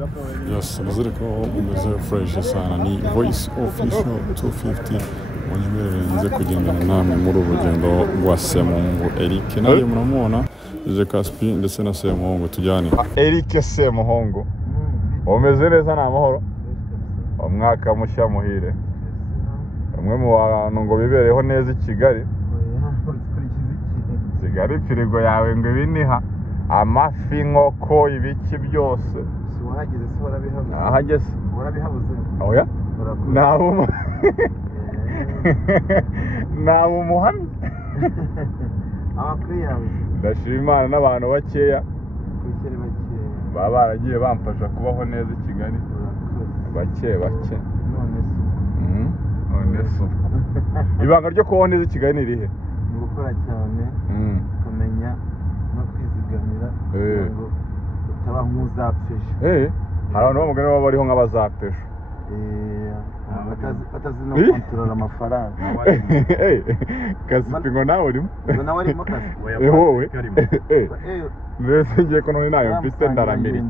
Yes, muzuri ko umeze fresh sana ni voice official 250 munyemerere kugendana namwe muri urugendo rwa Semuhungu Eric nawe muramubona je Caspi ndetse na Semuhungu tujyane Eric Semuhungu umeze neza na amahoro umwaka mushya muhire umwe mu bantu ngo bibereho neza I Kigali firigo yawe ngo ibiniha amafi nkoko ibiki byose wahageze se warabihabuze ahageze warabihabuze oya nabo nabo muhamye abakuri yawe ndashimana n'abantu bakeya kwishyere bakeya baba baragiye bamfasha kubaho neza I Kigali bake none so ibanga ryo kubaho neza I Kigali ni rihe ni gukora cyane ukamenya no kwizigamira ngo utaba nk'uzapfisha hari abantu bamugana baba bariho nk'abazapfisha batazi no kontrola amafaranga Caspi ngo nawe urimo nawe arimo Caspi wowe mbese ngiye ko none nayo mfite ndaramira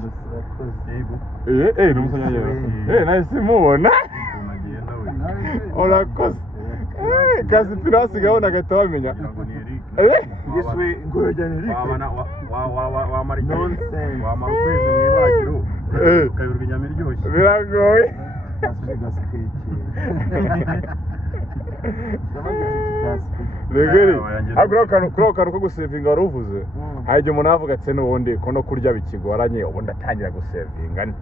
n'umusanyagero nawe simubona urakoze Caspi nasigaho nagahita bamenya yiswe ngorojyana Eric wamara nonsense wamara ukwezi mu ibagiro ukayurwa inyama iryoshye biragoye agura kantu ko gusevinga waruvuze hajye umuntu avuga ati n'ubundi ko no kurya bikigoranye ubundi atangira gusevinga ne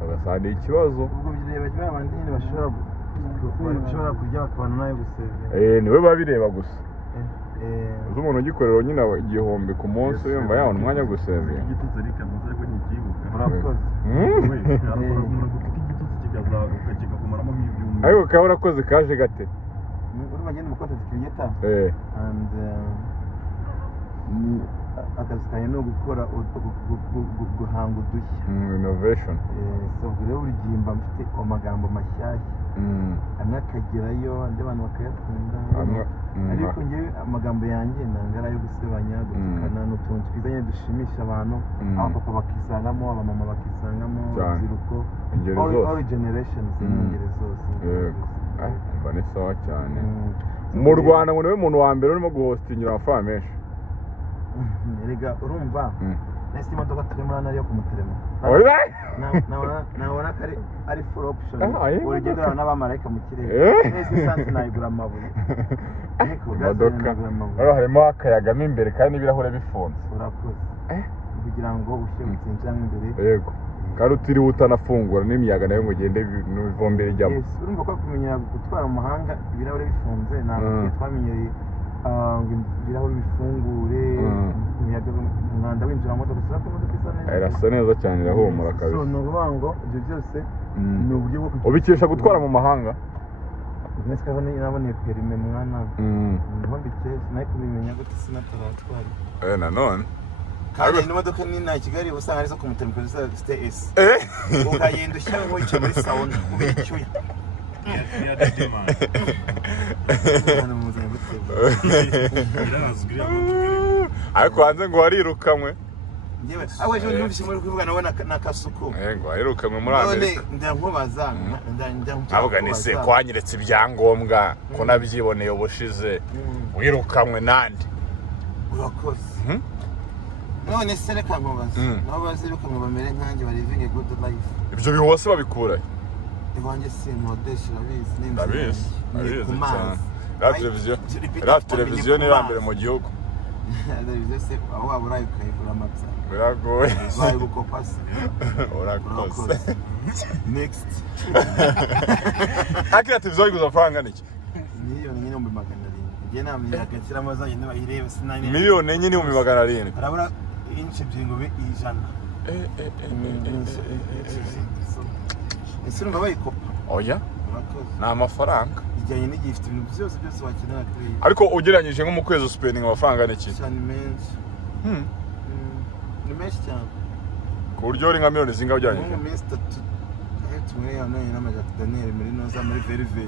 bagasanga ikibazo ubwo bireba abandi nyine bashobora kurya bakabana nayo gusevinga niwe babireba gusa uzi umuntu ugikorera nyine igihombi ku munsi yumva yabona umwanya wo gusevinga igitutsi Eric amaze ariko ntikibuka murakoze kikakumaramo nk'ibyumba ariko kaba urakoze kaje gate urumva ngende mu content creator and akazi kanjye no gukora guhanga udushya innovation so rero buri gihe mba mfite amagambo mashyashya amwe akagerayo andi abantu bakayakunda ariko njyewe amagambo yanjye ntangara yo gusebanya gutukana n'utuntu twizanye dushimisha abantu abapapa bakisangamo abamama bakisangamo urubyiruko all generations n'ingeri zose mba ni sawa cyane mu Rwanda ngo niwe muntu wa mbere urimo guhostingira amafaranga menshi erega urumva nese imodoka turimo hano ariyo kumuterema nabona ko ari full option urugendo n'abamarayika mu kirere nese santi nayigura amabuye imodoka harimo akayagamo imbere kandi n'ibirahure bifunze urakoze kugira ngo ushyire gutinjiramo imbere yego kandi utiriwe utanafungura n'imiyaga nayo ngo ugende n'ivombere ijyamo urumva ko kumenya gutwara mu mahanga ibirahure bifunze ntabwo twamenyereye ibirahure bifungure imiyaga umwanda winjira mu modoka usura ko imodoka isa neza irasa neza cyane irahumura kabisa ni ukuvuga ngo ibyo byose ni uburyo bwo ubikesha gutwara mu mahanga nese ko naboneye perime mwana niho mbikesha nayo kubimenya gute sinataratwara nanone kandi imodoka nini ya Kigali usanga ari zo kumutembereza zifite S ukagenda ushyira nk'icyo muri sauna ubicyuye ariko hanze ngo warirukamwe awe je numvise muri kuvuga nawe na kasuku ngo warirukamwe muri Amerika ndankubaza avuga ni se kwanyeretse ibyangombwa ko nabyiboneye ubushize wirukamwe nandi urakoze none se reka nkubaza nabo bazirukamwe bamere nkanjye bari living a good life ibyo bihose babikura iwanjye si modesha rabizi n'inzu la televiziyo ni rambere mu gihugu televiziyo se aho wabura ukayigura amapsa biragoye bayi gukopasa urakoze next akira televiziyo iguza amafaranga niki miliyoni nyine mu 700 igihe namye agakira amazanye n'abayirebe sinani miliyoni enye ni mu 700 arabura inchi byingobe ijana ese urumva bayikopa oya ni amafaranga ijyanye n'igihe ifite ibintu byose wakenera kuri ariko ugereranyije nko mu kwezi uspending amafaranga niki cyane menshi ni menshi cyane ku buryo uri nka miliyoni zingaho ugereranyije mu minsi 3 tumwe hano n'amajyaka Daniel muri noza muri verive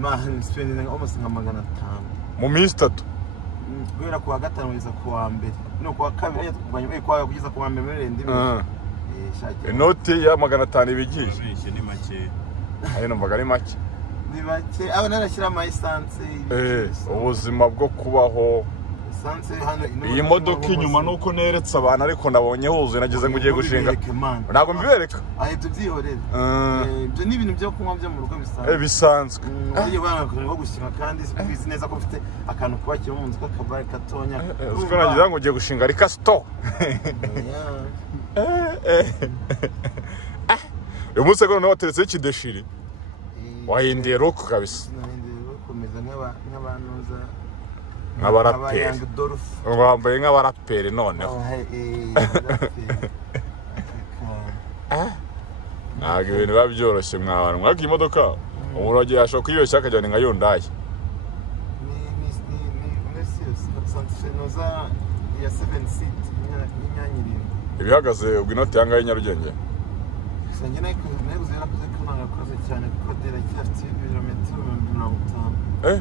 man spending almost nka 500 mu minsi 3 guhera ku wa gatanu kugeza ku wa mbere no ku wa kabiri kugeza ku wa mbere muri rendi inoti ya 500 ibigiye ni make ayo numvaga ari make ni make abo narashyira ama essence ubuzima bwo kubaho iyi modoka inyuma nuko neretse abantu ariko nabonye huzuye nageze ngo ugiye gushinga ntabwo mbibereka ahita byihorera ibyo ni ibintu byo kunywa byo mu rugo bisanzwe ugiye bana gushinga kandi bizi neza ko mfite akantu kubakira mu nzu k'akabari katonya uko nagira ngo ugiye gushinga ari kasto uyu munsi rero nawe wateretse ikideshiri wahindiye roko kabisa komeza nk'abantuza nk'abaraperi wambaye nk'abaraperi noneho ntabwo ibintu biba byoroshye mwabantu mwaka iyi modoka umuntu wagiye ashobora kuyibeshya akajyana nka Hyundai ibihagaze ubwo inoti yangahe Nyarugenge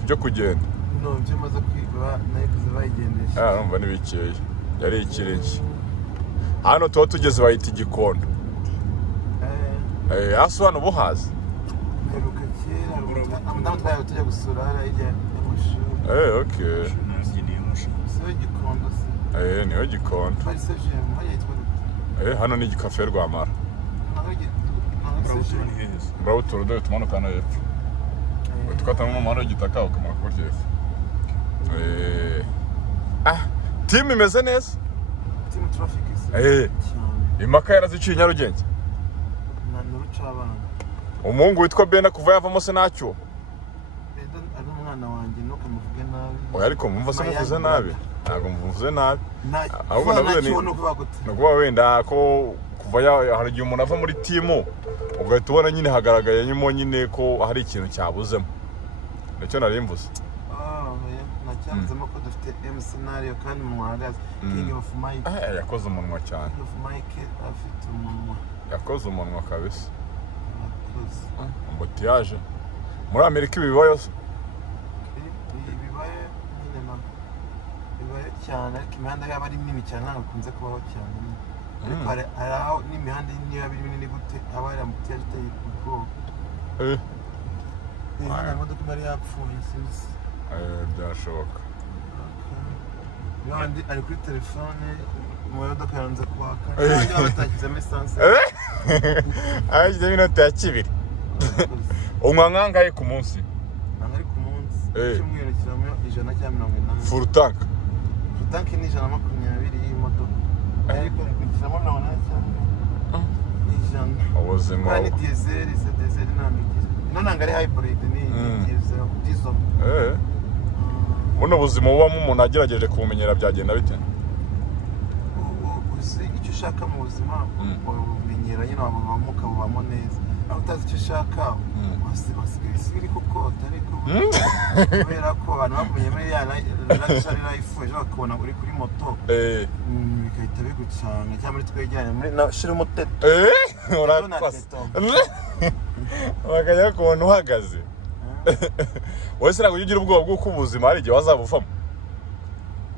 byo kugenda urumva ni bikeya yari ikirenge hano tuba tugeze bahita igikondo hasi hano buhazi okay niyo gikondo hano ni igikafe Rwamara Brawutura dore tumanuka hano hepfo tukatamo mu muhanda w'igitaka ukamara kurya hepfo timu imeze neza timu traffic impaka yaraziciye Nyarugenge umuhungu witwa Bena kuva yavamo se nacyo ari umwana wanjye no kamuvuge nabi ariko mumva se muvuze nabi ntabwo muvuze nabi ahubwo navuze ni kuba wenda ko kuva hari igihe umuntu ava muri timu ugahita ubona nyine hagaragaye nyine ko hari ikintu cyabuzemo nicyo nari mvuze nacyabuzemo ko dufite M scenario kandi umunwa ahagaze king of Mike yakoze umunwa cyane king of Mike afite umunwa yakoze umunwa kabisa ambutiyaje muri Amerika ibi bibayo bibaye cyane ariko imihanda yaba ari minini cyane ntabwo kunze kubaho cyane ariko hari aho n'imihanda niba biri minini gute haba hari ambutiyaje iteye ubwoba nta modoka imari yapfuye sinzi byashoboka n'abandi ari kuri telefone Mumodoka yanze kwaka kandi batakizemo essence ajye minota ya kibiri unywa nkangahe ku munsi nangari ku munsi cyumweru kiramo 180 full tank ni 120 y'imodoka ariko kiramo 180 ubuzima kandi diesel nangari hybrid ni diesel buno buzima bubamo umuntu agerageje kubumenyera byagenda bite icyo ushaka mu buzima umenyera nyine wabamo ukabubamo neza aho utazi icyo ushaka wasigaye isi kukota ariko kubera ko abantu bavuye muri ya luxury life ejo bakabona uri kuri moto bigahita bigucanga cyangwa muri twegeranye muri shira umuteto uratwasa bakajya kubona uhagaze wese ntabwo ugira ubwoba bw'uko ubuzima hari igihe wazabuvamo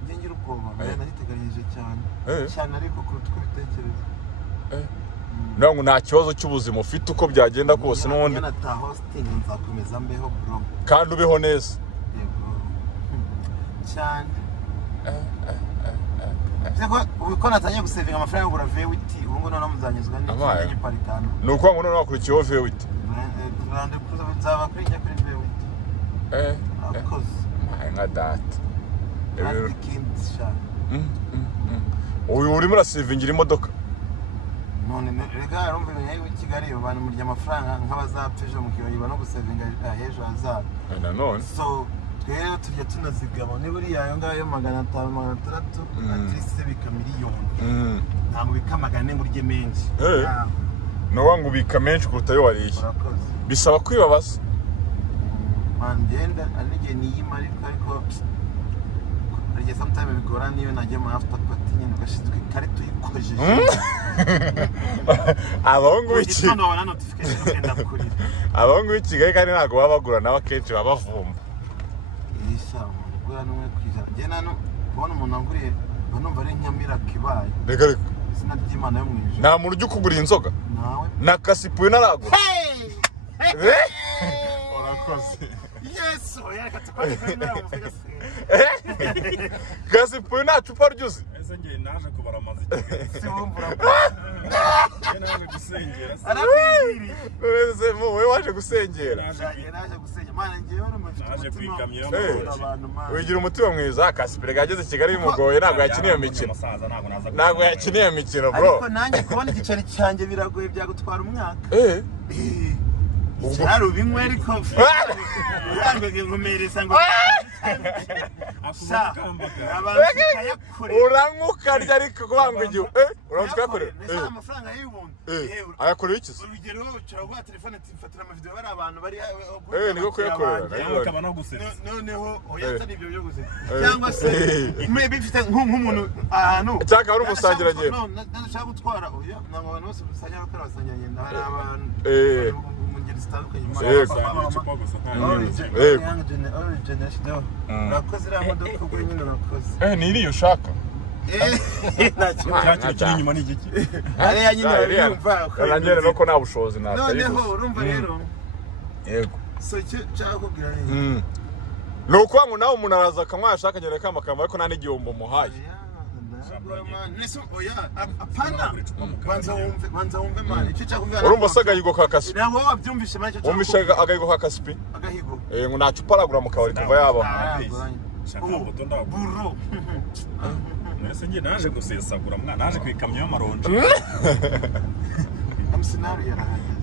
ngira ubwoba nariteganyije cyane ariko kuruta uko bitekereza ntabwo nta kibazo cy'ubuzima ufite uko byagenda kose n'ubundi nzakomeza mbeho bro kandi ubeho neza cyane uko natangiye gusevinga amafaranga yo kugura vewiti ubu ngubu noneho muzanyuzwa n'ikindi giparikano ni ukuvuga ngo noneho wakurikiyeho vewiti nzaba kuri njya kuri vewiti akoze nka data ikindi shaka uyu urimo urasevingira imodoka none rega arumva ibintu muri Kigali abantu murya amafaranga nk'abazapfa ejo mukibayiba no gusevinga hejo hazaza nanone so twero turya tunazigama niba uriya ayo ngayo 500 600 atliste bika miliyoni ntabwo bika 400 ngo urye menshi no wangu bika menshi kuruta yo wariye bisaba kwibabaza ngenda anige niyimari ariko ariye sometimes bigora niyo najye mu after party nyine gashizwe kare tuyikojeje abahungu b'iki none notification enda kurira abahungu b'Ikigali kandi ntabwo babagura nawe akenshi babavumba gura numwe kwija je nano kubona umuntu anguriye banumva ari nyamira kibaye reka izina ry'Imana yo mu ijuru nta muntu ujya ukugura inzoga nawe na kasipuye naragura urakoze yes oya katakora kasipuye nta cupa ryuzi ese ngiye naje kubara amazi si wumvura naje gusengera ese wowe waje gusengera naje gusengera mana ngiye naje kwikamyo abantu mana wigira umutima mwiza kasipuye gageze Kigali bimugoye ntabwo yakiniye imikino ntabwo yakiniye imikino bro ariko nanjye kubona igiceri cyanjye biragoye byagutwara umwaka Claro, vinho ele com urangukarya ariko kubanga igihe uramutwakorera amafaranga y'ibuntu ayakorera iki urugero cyangwa telefone tifatira amavideo bari abantu bari niko kuyakorera akaba no guseka noneho oyatari ibyo byo guseka cyangwa se mwe bifite nk'umuntu ahantu cyangwa ari umusangira gihe ndashaka gutwara oya nabo abantu bose basangira bakara basanyanya hari abantu urakoze iriya modoka ugura nyine urakoze ni iriya ushaka kiri inyuma ni igiki hariya nyine urumva urangere nuko nta bushobozi noneho urumva rero yego so icyo nshaka kubwira ni ukuvuga ngo nawe umuntu araza akamwa yashaka agenda akamakamba ariko nta n'igihombo muhaye urumva se agahigo ka kasipi wumvishe agahigo ka kasipi ngo nta cupa aragura mu kabari kuva yabaho nese ngiye naje gusesagura mwana naje kwikamyo y'amaronji amusinari yarahageze